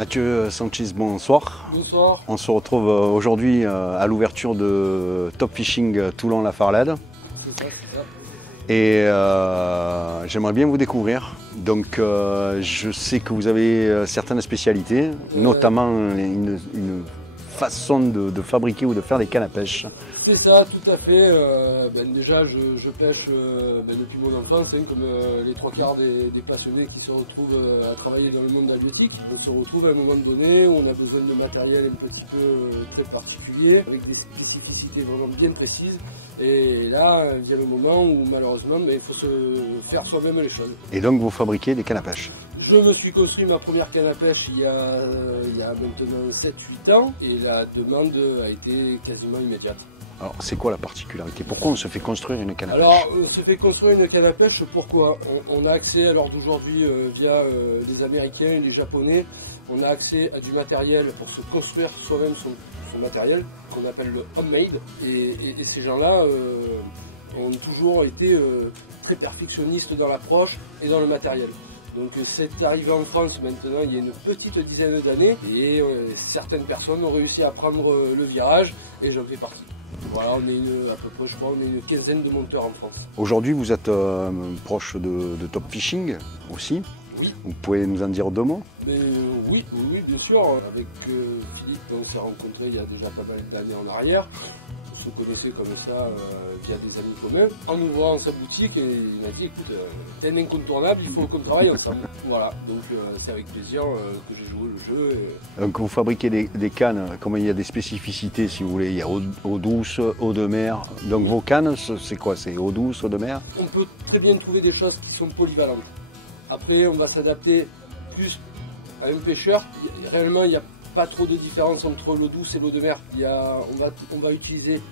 Mathieu Sanchez, bonsoir. Bonsoir. On se retrouve aujourd'hui à l'ouverture de Top Fishing Toulon-La Farlade. C'est ça. Et j'aimerais bien vous découvrir. Donc je sais que vous avez certaines spécialités, notamment une façon de fabriquer ou de faire des cannes à pêche. C'est ça, tout à fait. Déjà, je pêche depuis mon enfance, comme les trois quarts des passionnés qui se retrouvent à travailler dans le monde halieutique. On se retrouve à un moment donné où on a besoin de matériel un petit peu très particulier, avec des spécificités vraiment bien précises. Et là vient le moment où malheureusement il faut se faire soi-même les choses. Et donc vous fabriquez des cannes à pêche? Je me suis construit ma première canne à pêche il y a maintenant 7-8 ans et la demande a été quasiment immédiate. Alors c'est quoi la particularité? Pourquoi on se fait construire une canne à pêche? Alors on se fait construire une canne à pêche, pourquoi? On a accès à l'heure d'aujourd'hui via les Américains et les Japonais, on a accès à du matériel pour se construire soi-même son matériel, qu'on appelle le homemade, et ces gens-là ont toujours été très perfectionnistes dans l'approche et dans le matériel. Donc c'est arrivé en France maintenant il y a une petite dizaine d'années et certaines personnes ont réussi à prendre le virage et j'en fais partie. Voilà, on est à peu près, je crois, on est une quinzaine de monteurs en France. Aujourd'hui vous êtes proche de Top Fishing aussi. Oui. Vous pouvez nous en dire deux mots? Oui, bien sûr. Avec Philippe, on s'est rencontrés il y a déjà pas mal d'années en arrière. On se connaissait comme ça via des amis communs. En ouvrant sa boutique, il m'a dit écoute, t'es un incontournable, il faut qu'on travaille ensemble. Voilà, donc c'est avec plaisir que j'ai joué le jeu. Donc vous fabriquez des cannes, comme il y a des spécificités si vous voulez, il y a eau douce, eau de mer. Donc vos cannes, c'est quoi? C'est eau douce, eau de mer? On peut très bien trouver des choses qui sont polyvalentes. Après, on va s'adapter plus à un pêcheur. Réellement, il n'y a pas trop de différence entre l'eau douce et l'eau de mer. On va utiliser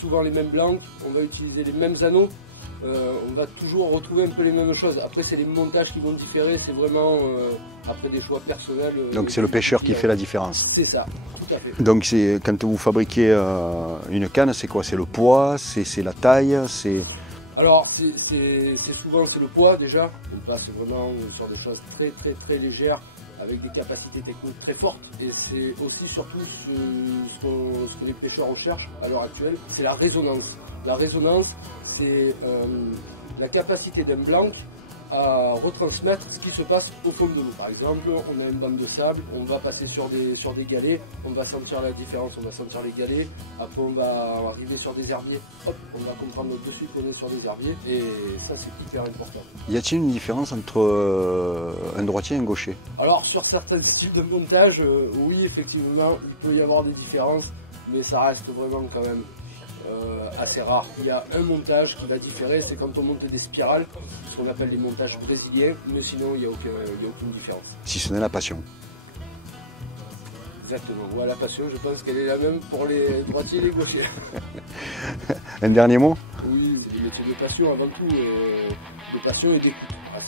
souvent les mêmes blancs, on va utiliser les mêmes anneaux. On va toujours retrouver un peu les mêmes choses. Après, c'est les montages qui vont différer. C'est vraiment après des choix personnels. Donc c'est le pêcheur qui fait la différence. C'est ça, tout à fait. Donc quand vous fabriquez une canne, c'est quoi? C'est le poids, c'est la taille, c'est... Alors, souvent c'est le poids déjà. On passe vraiment sur des choses très légères avec des capacités techniques très fortes. Et c'est aussi surtout ce que les pêcheurs recherchent à l'heure actuelle, c'est la résonance. La résonance, c'est la capacité d'un blanc à retransmettre ce qui se passe au fond de l'eau. Par exemple, on a une bande de sable, on va passer sur des galets, on va sentir la différence, on va sentir les galets, après on va arriver sur des herbiers, hop, on va comprendre de suite qu'on est sur des herbiers, et ça c'est hyper important. Y a-t-il une différence entre un droitier et un gaucher? Alors sur certains styles de montage, oui effectivement, il peut y avoir des différences, mais ça reste vraiment quand même assez rare. Il y a un montage qui va différer, c'est quand on monte des spirales, ce qu'on appelle les montages brésiliens, mais sinon il n'y a aucune différence. Si ce n'est la passion. Exactement, ouais, la passion, je pense qu'elle est la même pour les droitiers et les gauchers. Un dernier mot? Oui, c'est des métiers de passion avant tout, de passion et d'écoute.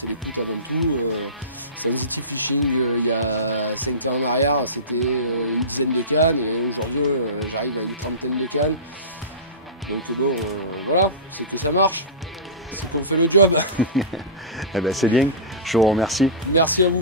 C'est l'écoute avant tout. Quand j'étais fishing il y a 5 ans en arrière, c'était une dizaine de cannes, et aujourd'hui j'arrive à une trentaine de cannes. Donc bon, voilà, c'est que ça marche, c'est qu'on fait le job. Eh ben c'est bien, je vous remercie. Merci à vous.